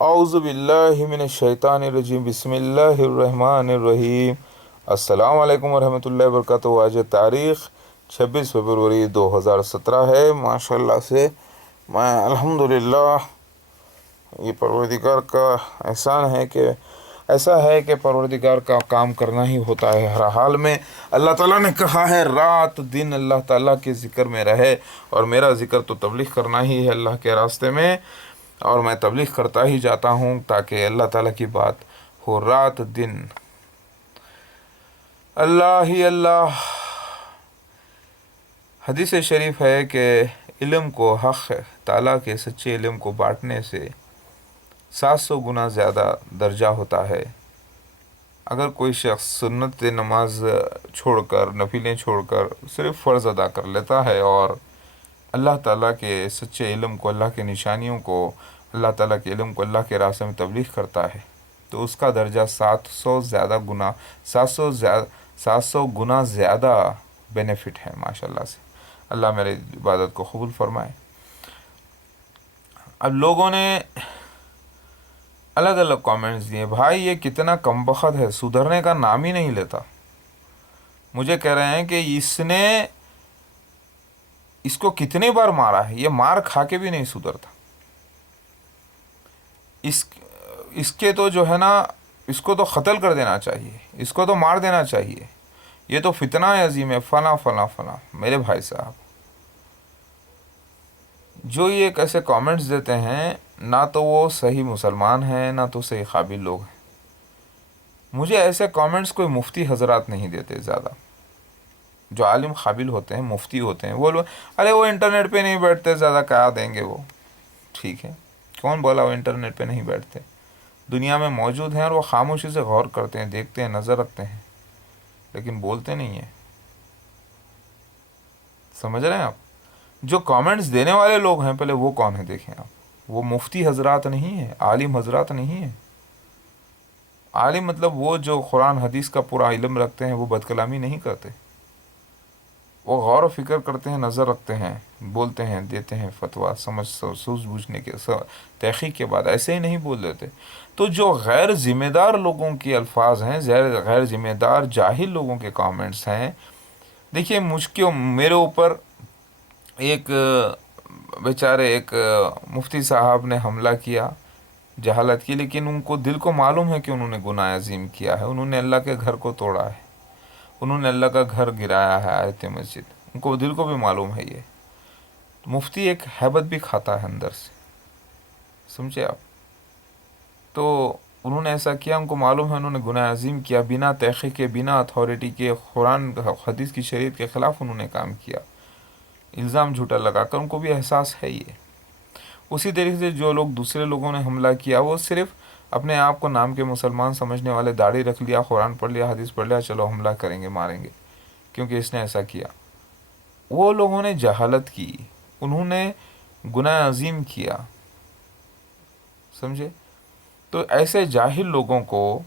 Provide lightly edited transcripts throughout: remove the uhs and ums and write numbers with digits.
اعوذ باللہ من الشیطان الرجیم، بسم اللہ الرحمن الرحیم۔ السلام علیکم ورحمۃ اللہ وبرکاتہ۔ آج تاریخ 26 فروری 2017 ہے۔ ماشاء اللہ سے میں الحمدللہ، یہ پروردگار کا احسان ہے کہ ایسا ہے کہ پروردگار کا کام کرنا ہی ہوتا ہے ہر حال میں۔ اللہ تعالیٰ نے کہا ہے رات دن اللہ تعالیٰ کے ذکر میں رہے، اور میرا ذکر تو تبلیغ کرنا ہی ہے اللہ کے راستے میں، اور میں تبلیغ کرتا ہی جاتا ہوں تاکہ اللہ تعالیٰ کی بات ہو رات دن۔ اللہ ہی اللہ۔ حدیث شریف ہے کہ علم کو، حق تعالیٰ کے سچے علم کو بانٹنے سے 700 گنا زیادہ درجہ ہوتا ہے۔ اگر کوئی شخص سنت نماز چھوڑ کر، نفلیں چھوڑ کر صرف فرض ادا کر لیتا ہے اور اللہ تعالیٰ کے سچے علم کو، اللہ کے نشانیوں کو، اللہ تعالیٰ کے علم کو اللہ کے راستے میں تبلیغ کرتا ہے، تو اس کا درجہ 700 گنا زیادہ بینیفٹ ہے ماشاءاللہ سے۔ اللہ میری عبادت کو قبول فرمائے۔ اب لوگوں نے الگ الگ کامنٹس دیے، بھائی یہ کتنا کم بخت ہے، سدھرنے کا نام ہی نہیں لیتا۔ مجھے کہہ رہے ہیں کہ اس کو کتنی بار مارا ہے، یہ مار کھا کے بھی نہیں سدھرتا۔ اس کے تو جو ہے نا، اس کو تو قتل کر دینا چاہیے، اس کو تو مار دینا چاہیے، یہ تو فتنہ عظیم ہے، فلاں فلاں فلاں۔ میرے بھائی صاحب، جو یہ ایسے کامنٹس دیتے ہیں، نہ تو وہ صحیح مسلمان ہیں، نہ تو صحیح قابل لوگ ہیں۔ مجھے ایسے کامنٹس کوئی مفتی حضرات نہیں دیتے زیادہ، جو عالم قابل ہوتے ہیں، مفتی ہوتے ہیں، وہ لوگ ارے وہ انٹرنیٹ پہ نہیں بیٹھتے، زیادہ کیا دیں گے وہ۔ ٹھیک ہے، کون بولا وہ انٹرنیٹ پہ نہیں بیٹھتے؟ دنیا میں موجود ہیں اور وہ خاموشی سے غور کرتے ہیں، دیکھتے ہیں، نظر رکھتے ہیں، لیکن بولتے نہیں ہیں۔ سمجھ رہے ہیں آپ؟ جو کامنٹس دینے والے لوگ ہیں، پہلے وہ کون ہیں دیکھیں آپ۔ وہ مفتی حضرات نہیں ہیں، عالم حضرات نہیں ہیں۔ عالم مطلب وہ جو قرآن حدیث کا پورا علم رکھتے ہیں، وہ بد کلامی نہیں کرتے، وہ غور و فکر کرتے ہیں، نظر رکھتے ہیں، بولتے ہیں، دیتے ہیں فتویٰ، سوچ بوجھنے کے تحقیق کے بعد، ایسے ہی نہیں بول دیتے۔ تو جو غیر ذمہ دار لوگوں کے الفاظ ہیں، غیر ذمہ دار جاہل لوگوں کے کامنٹس ہیں، دیکھیے میرے اوپر ایک بیچارے ایک مفتی صاحب نے حملہ کیا جہالت کی، لیکن ان کو دل کو معلوم ہے کہ انہوں نے گناہ عظیم کیا ہے، انہوں نے اللہ کے گھر کو توڑا ہے، انہوں نے اللہ کا گھر گرایا ہے، آیت مسجد، ان کو دل کو بھی معلوم ہے۔ یہ مفتی ایک ہیبت بھی کھاتا ہے اندر سے، سمجھے آپ؟ تو انہوں نے ایسا کیا، ان کو معلوم ہے انہوں نے گناہ عظیم کیا، بنا تحقیق کے، بنا اتھارٹی کے، قرآن حدیث کی شریعت کے خلاف انہوں نے کام کیا، الزام جھوٹا لگا کر، ان کو بھی احساس ہے یہ۔ اسی طریقے سے جو لوگ دوسرے لوگوں نے حملہ کیا، وہ صرف اپنے آپ کو نام کے مسلمان سمجھنے والے، داڑھی رکھ لیا، قرآن پڑھ لیا، حدیث پڑھ لیا، چلو حملہ کریں گے، ماریں گے کیونکہ اس نے ایسا کیا۔ وہ لوگوں نے جہالت کی، انہوں نے گناہ عظیم کیا، سمجھے؟ تو ایسے جاہل لوگوں کو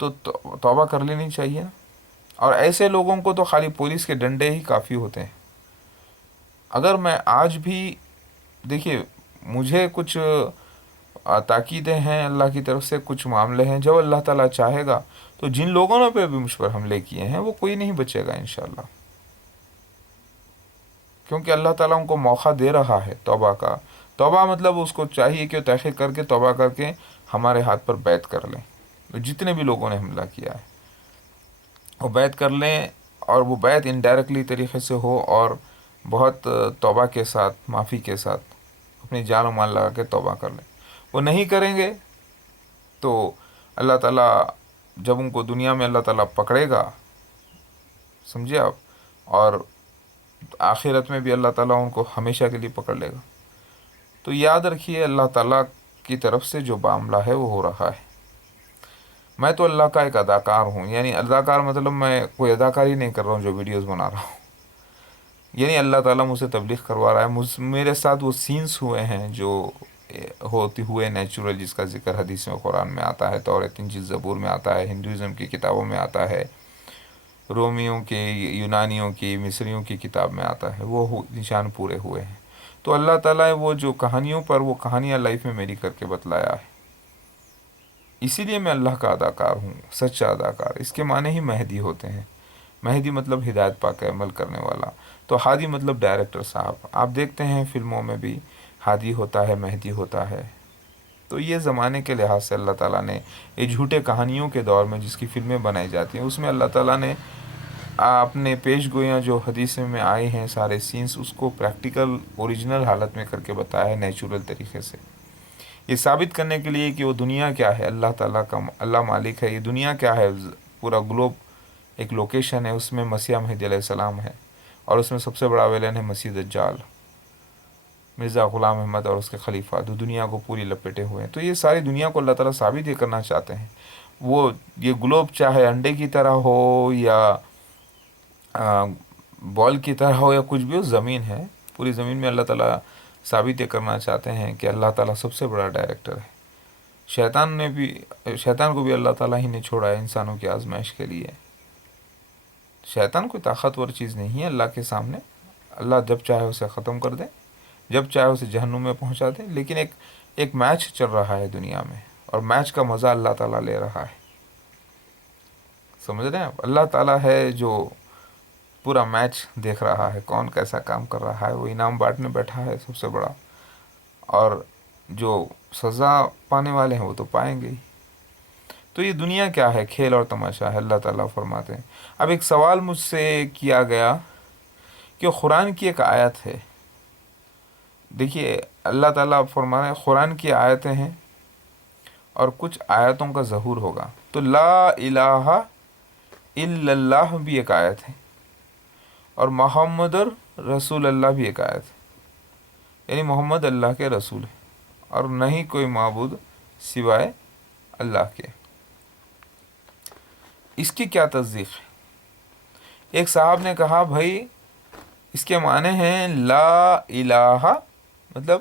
تو توبہ کر لینی چاہیے نا، اور ایسے لوگوں کو تو خالی پولیس کے ڈنڈے ہی کافی ہوتے ہیں۔ اگر میں آج بھی، دیکھیے مجھے کچھ تاکیدیں ہیں اللہ کی طرف سے، کچھ معاملے ہیں، جب اللہ تعالیٰ چاہے گا تو جن لوگوں نے پہ بھی مجھ پر حملے کیے ہیں، وہ کوئی نہیں بچے گا انشاءاللہ، کیونکہ اللہ تعالیٰ ان کو موقع دے رہا ہے توبہ کا۔ توبہ مطلب اس کو چاہیے کہ تحقیق کر کے، توبہ کر کے ہمارے ہاتھ پر بیعت کر لیں، جتنے بھی لوگوں نے حملہ کیا ہے وہ بیعت کر لیں، اور وہ بیعت انڈائریکٹلی طریقے سے ہو، اور بہت توبہ کے ساتھ، معافی کے ساتھ اپنی جان و مال لگا کے توبہ کر لیں۔ وہ نہیں کریں گے تو اللہ تعالیٰ جب ان کو دنیا میں اللہ تعالیٰ پکڑے گا، سمجھے آپ، اور آخرت میں بھی اللہ تعالیٰ ان کو ہمیشہ کے لیے پکڑ لے گا۔ تو یاد رکھیے، اللہ تعالیٰ کی طرف سے جو معاملہ ہے وہ ہو رہا ہے۔ میں تو اللہ کا ایک اداکار ہوں، یعنی اداکار مطلب میں کوئی اداکاری نہیں کر رہا ہوں جو ویڈیوز بنا رہا ہوں، یعنی اللہ تعالیٰ مجھ سے تبلیغ کروا رہا ہے، میرے ساتھ وہ سینس ہوئے ہیں جو ہوتے ہوئے نیچرل، جس کا ذکر حدیث میں، قرآن میں آتا ہے، تورات انجیل زبور میں آتا ہے، ہندوازم کی کتابوں میں آتا ہے، رومیوں کی، یونانیوں کی، مصریوں کی کتاب میں آتا ہے، وہ نشان پورے ہوئے ہیں۔ تو اللہ تعالیٰ وہ جو کہانیوں پر وہ کہانیاں لائف میں میری کر کے بتلایا ہے، اسی لیے میں اللہ کا اداکار ہوں، سچا اداکار۔ اس کے معنی ہی مہدی ہوتے ہیں۔ مہدی مطلب ہدایت پا کے عمل کرنے والا، تو ہادی مطلب ڈائریکٹر صاحب۔ آپ دیکھتے ہیں فلموں میں بھی ہادی ہوتا ہے، مہدی ہوتا ہے۔ تو یہ زمانے کے لحاظ سے اللہ تعالیٰ نے یہ جھوٹے کہانیوں کے دور میں جس کی فلمیں بنائی جاتی ہیں، اس میں اللہ تعالیٰ نے اپنے پیش گویاں جو حدیث میں آئے ہیں سارے سینس، اس کو پریکٹیکل اوریجنل حالت میں کر کے بتایا ہے، نیچرل طریقے سے، یہ ثابت کرنے کے لیے کہ وہ دنیا کیا ہے، اللہ تعالیٰ کا، اللہ مالک ہے، یہ دنیا کیا ہے، پورا گلوب ایک لوکیشن ہے، اس میں مسیح مہدی علیہ السلام ہے، اور اس میں سب سے بڑا ویلن ہے مسیح دجال، مرزا غلام احمد اور اس کے خلیفہ، جو دنیا کو پوری لپیٹے ہوئے ہیں۔ تو یہ ساری دنیا کو اللہ تعالیٰ ثابت یہ کرنا چاہتے ہیں۔ وہ یہ گلوب چاہے انڈے کی طرح ہو یا بال کی طرح ہو یا کچھ بھی ہو، زمین ہے، پوری زمین میں اللہ تعالیٰ ثابت یہ کرنا چاہتے ہیں کہ اللہ تعالیٰ سب سے بڑا ڈائریکٹر ہے۔ شیطان کو بھی اللہ تعالیٰ ہی نے چھوڑا ہے انسانوں کی آزمائش کے لیے۔ شیطان کوئی طاقتور چیز نہیں ہے اللہ کے سامنے، اللہ جب چاہے اسے ختم کر دے، جب چاہے اسے جہنم میں پہنچا دے، لیکن ایک میچ چل رہا ہے دنیا میں، اور میچ کا مزہ اللہ تعالیٰ لے رہا ہے۔ سمجھ رہے ہیں آپ؟ اللہ تعالیٰ ہے جو پورا میچ دیکھ رہا ہے، کون کیسا کام کر رہا ہے، وہ انعام بانٹنے بیٹھا ہے سب سے بڑا، اور جو سزا پانے والے ہیں وہ تو پائیں گے ہی۔ تو یہ دنیا کیا ہے، کھیل اور تماشا ہے، اللہ تعالیٰ فرماتے ہیں۔ اب ایک سوال مجھ سے کیا گیا کہ قرآن کی ایک آیت ہے، دیکھیے اللہ تعالیٰ فرما رہے ہیں قرآن کی آیتیں ہیں اور کچھ آیتوں کا ظہور ہوگا، تو لا الہ الا اللہ بھی ایک آیت ہے، اور محمد رسول اللہ بھی ایک آیت ہے، یعنی محمد اللہ کے رسول ہے، اور نہیں کوئی معبود سوائے اللہ کے۔ اس کی کیا تصدیق ہے؟ ایک صاحب نے کہا بھائی اس کے معنی ہیں لا الہ، مطلب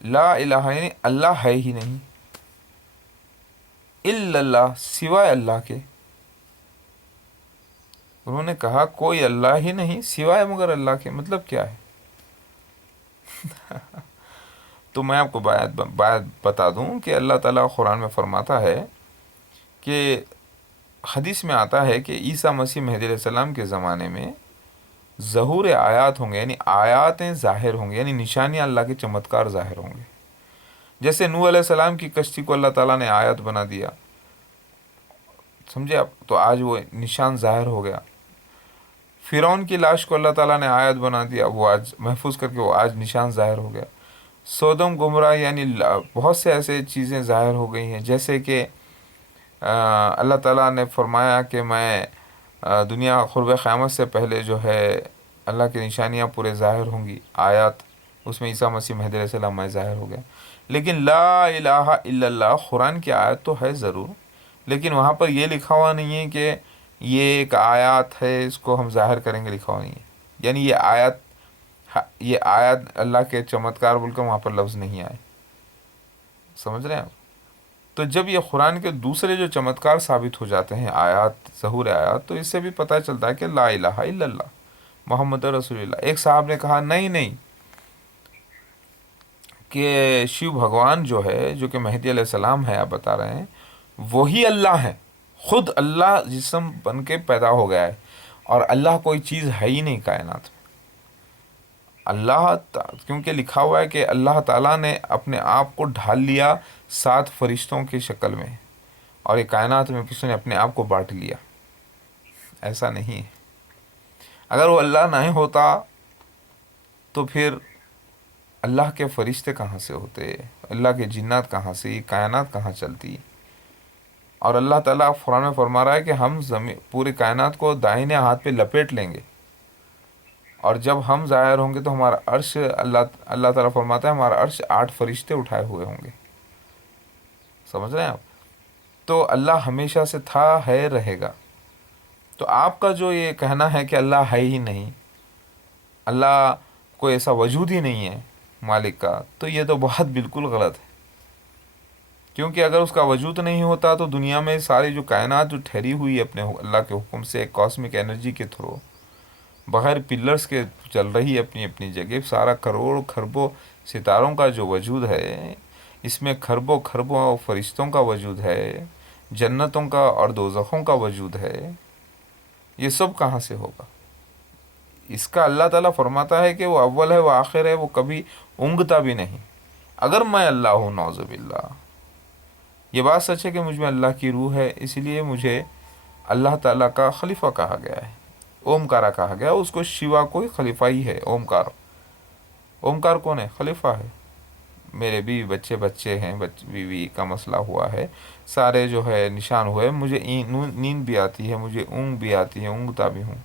لا الہ یعنی اللہ ہے ہی نہیں، الا اللہ سوائے اللہ کے۔ انہوں نے کہا کوئی اللہ ہی نہیں سوائے مگر اللہ کے، مطلب کیا ہے؟ تو میں آپ کو بات بتا دوں کہ اللہ تعالیٰ قرآن میں فرماتا ہے کہ حدیث میں آتا ہے کہ عیسیٰ مسیح مہدی علیہ السلام کے زمانے میں ظہور آیات ہوں گے، یعنی آیاتیں ظاہر ہوں گے، یعنی نشانیاں اللہ کے چمتکار ظاہر ہوں گے۔ جیسے نوح علیہ السلام کی کشتی کو اللہ تعالیٰ نے آیت بنا دیا، سمجھے آپ؟ تو آج وہ نشان ظاہر ہو گیا۔ فرعون کی لاش کو اللہ تعالیٰ نے آیت بنا دیا، وہ آج محفوظ کر کے وہ آج نشان ظاہر ہو گیا۔ سودم گمراہ یعنی بہت سے ایسے چیزیں ظاہر ہو گئی ہیں، جیسے کہ اللہ تعالیٰ نے فرمایا کہ میں دنیا قرب قیامت سے پہلے جو ہے اللہ کی نشانیاں پورے ظاہر ہوں گی، آیات، اس میں عیسیٰ مسیح مہدی علیہ السلام میں ظاہر ہو گیا۔ لیکن لا الہ الا اللہ قرآن کی آیت تو ہے ضرور، لیکن وہاں پر یہ لکھا ہوا نہیں ہے کہ یہ ایک آیات ہے اس کو ہم ظاہر کریں گے، لکھا ہوا نہیں ہے، یعنی یہ آیت اللہ کے چمتکار بول کر وہاں پر لفظ نہیں آئے، سمجھ رہے ہیں آپ؟ تو جب یہ قرآن کے دوسرے جو چمتکار ثابت ہو جاتے ہیں آیات، ظہور آیات، تو اس سے بھی پتہ چلتا ہے کہ لا الہ الا اللہ محمد رسول اللہ۔ ایک صاحب نے کہا نہیں کہ شیو بھگوان جو ہے، جو کہ مہدی علیہ السلام ہے، آپ بتا رہے ہیں وہی اللہ ہے، خود اللہ جسم بن کے پیدا ہو گیا ہے، اور اللہ کوئی چیز ہے ہی نہیں کائنات میں۔ کیونکہ لکھا ہوا ہے کہ اللہ تعالیٰ نے اپنے آپ کو ڈھال لیا 7 فرشتوں کی شکل میں، اور یہ کائنات میں کسی نے اپنے آپ کو بانٹ لیا، ایسا نہیں ہے۔ اگر وہ اللہ نہیں ہوتا تو پھر اللہ کے فرشتے کہاں سے ہوتے، اللہ کے جنات کہاں سے، یہ کائنات کہاں چلتی؟ اور اللہ تعالیٰ قرآن میں فرما رہا ہے کہ ہم پوری کائنات کو دائنے ہاتھ پہ لپیٹ لیں گے، اور جب ہم ظاہر ہوں گے تو ہمارا عرش، اللہ تعالیٰ فرماتا ہے ہمارا عرش 8 فرشتے اٹھائے ہوئے ہوں گے، سمجھ رہے ہیں آپ؟ تو اللہ ہمیشہ سے تھا، ہے، رہے گا۔ تو آپ کا جو یہ کہنا ہے کہ اللہ ہے ہی نہیں، اللہ کوئی ایسا وجود ہی نہیں ہے مالک کا، تو یہ تو بہت بالکل غلط ہے، کیونکہ اگر اس کا وجود نہیں ہوتا تو دنیا میں ساری جو کائنات جو ٹھہری ہوئی ہے اپنے اللہ کے حکم سے ایک کاسمک انرجی کے تھرو، بغیر پلرز کے چل رہی ہے اپنی اپنی جگہ. سارا کروڑ کھربوں ستاروں کا جو وجود ہے، اس میں کھربوں کھربوں فرشتوں کا وجود ہے، جنتوں کا اور دوزخوں کا وجود ہے. یہ سب کہاں سے ہوگا؟ اس کا اللہ تعالیٰ فرماتا ہے کہ وہ اول ہے، وہ آخر ہے، وہ کبھی اونگتا بھی نہیں. اگر میں اللہ ہوں، نعوذ باللہ، یہ بات سچ ہے کہ مجھ میں اللہ کی روح ہے، اس لیے مجھے اللہ تعالیٰ کا خلیفہ کہا گیا ہے، اومکارا کہا گیا. اس کو شیوا کوئی خلیفہ ہی ہے. اومکار، اومکار کون ہے؟ خلیفہ ہے. میرے بیوی بچے ہیں، بیوی کا مسئلہ ہوا ہے، سارے جو ہے نشان ہوئے، مجھے نیند بھی آتی ہے، مجھے اونگ بھی آتی ہے، اونگتا بھی ہوں.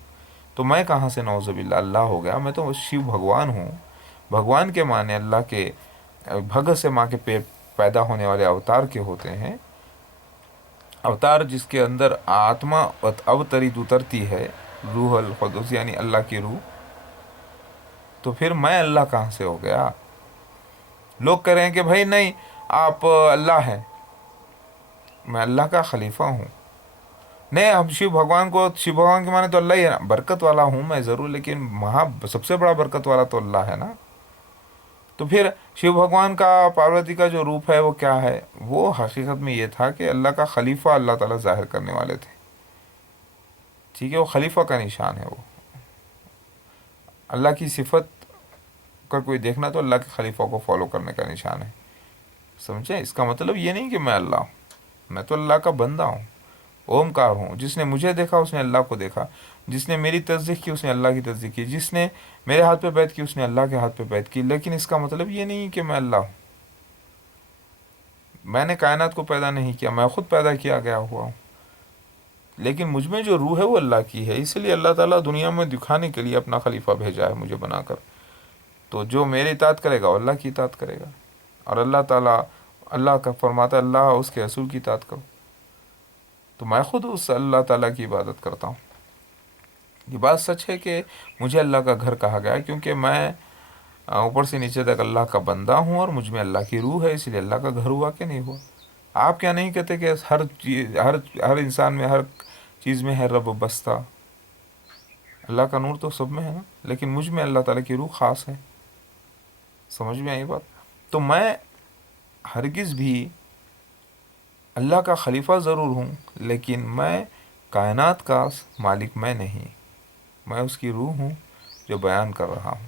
تو میں کہاں سے نعوذ باللہ اللہ ہو گیا؟ میں تو شیو بھگوان ہوں. بھگوان کے معنی اللہ کے بھگ سے ماں کے پیدا ہونے والے اوتار کے ہوتے ہیں. اوتار جس کے اندر آتما اوترید اترتی ہے، روح القدس یعنی اللہ کی روح. تو پھر میں اللہ کہاں سے ہو گیا؟ لوگ کہہ رہے ہیں کہ بھائی نہیں، آپ اللہ ہیں. میں اللہ کا خلیفہ ہوں. نہیں، ہم شیو بھگوان کے معنی تو اللہ ہی ہے نا. برکت والا ہوں میں ضرور، لیکن وہاں سب سے بڑا برکت والا تو اللہ ہے نا. تو پھر شیو بھگوان کا پاروتی کا جو روپ ہے وہ کیا ہے؟ وہ حقیقت میں یہ تھا کہ اللہ کا خلیفہ اللہ تعالیٰ ظاہر کرنے والے تھے. ٹھیک ہے، وہ خلیفہ کا نشان ہے. وہ اللہ کی صفت کا کوئی دیکھنا تو اللہ کے خلیفہ کو فالو کرنے کا نشان ہے. سمجھے؟ اس کا مطلب یہ نہیں کہ میں اللہ ہوں. میں تو اللہ کا بندہ ہوں، اومکار ہوں. جس نے مجھے دیکھا اس نے اللہ کو دیکھا، جس نے میری تصدیق کی اس نے اللہ کی تصدیق کی، جس نے میرے ہاتھ پہ بیعت کی اس نے اللہ کے ہاتھ پہ بیعت کی. لیکن اس کا مطلب یہ نہیں کہ میں اللہ ہوں. میں نے کائنات کو پیدا نہیں کیا، میں خود پیدا کیا گیا ہوا ہوں. لیکن مجھ میں جو روح ہے وہ اللہ کی ہے. اس لیے اللہ تعالیٰ دنیا میں دکھانے کے لیے اپنا خلیفہ بھیجا ہے مجھے بنا کر. تو جو میری اطاعت کرے گا وہ اللہ کی اطاعت کرے گا. اور اللہ تعالیٰ، اللہ کا فرماتا ہے اللہ اس کے رسول کی اطاعت کرو. تو میں خود اس اللہ تعالیٰ کی عبادت کرتا ہوں. یہ بات سچ ہے کہ مجھے اللہ کا گھر کہا گیا ہے، کیونکہ میں اوپر سے نیچے تک اللہ کا بندہ ہوں اور مجھ میں اللہ کی روح ہے، اس لیے اللہ کا گھر ہوا کہ نہیں ہوا. آپ کیا نہیں کہتے کہ ہر چیز، ہر انسان میں، ہر چیز میں ہے رب بستہ؟ اللہ کا نور تو سب میں ہے نا، لیکن مجھ میں اللہ تعالیٰ کی روح خاص ہے. سمجھ میں آئی بات؟ تو میں ہرگز بھی اللہ کا خلیفہ ضرور ہوں، لیکن میں کائنات کا مالک میں نہیں. میں اس کی روح ہوں جو بیان کر رہا ہوں.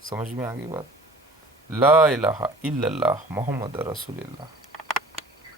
سمجھ میں آ گئی بات؟ لا الہ الا اللہ محمد رسول اللہ.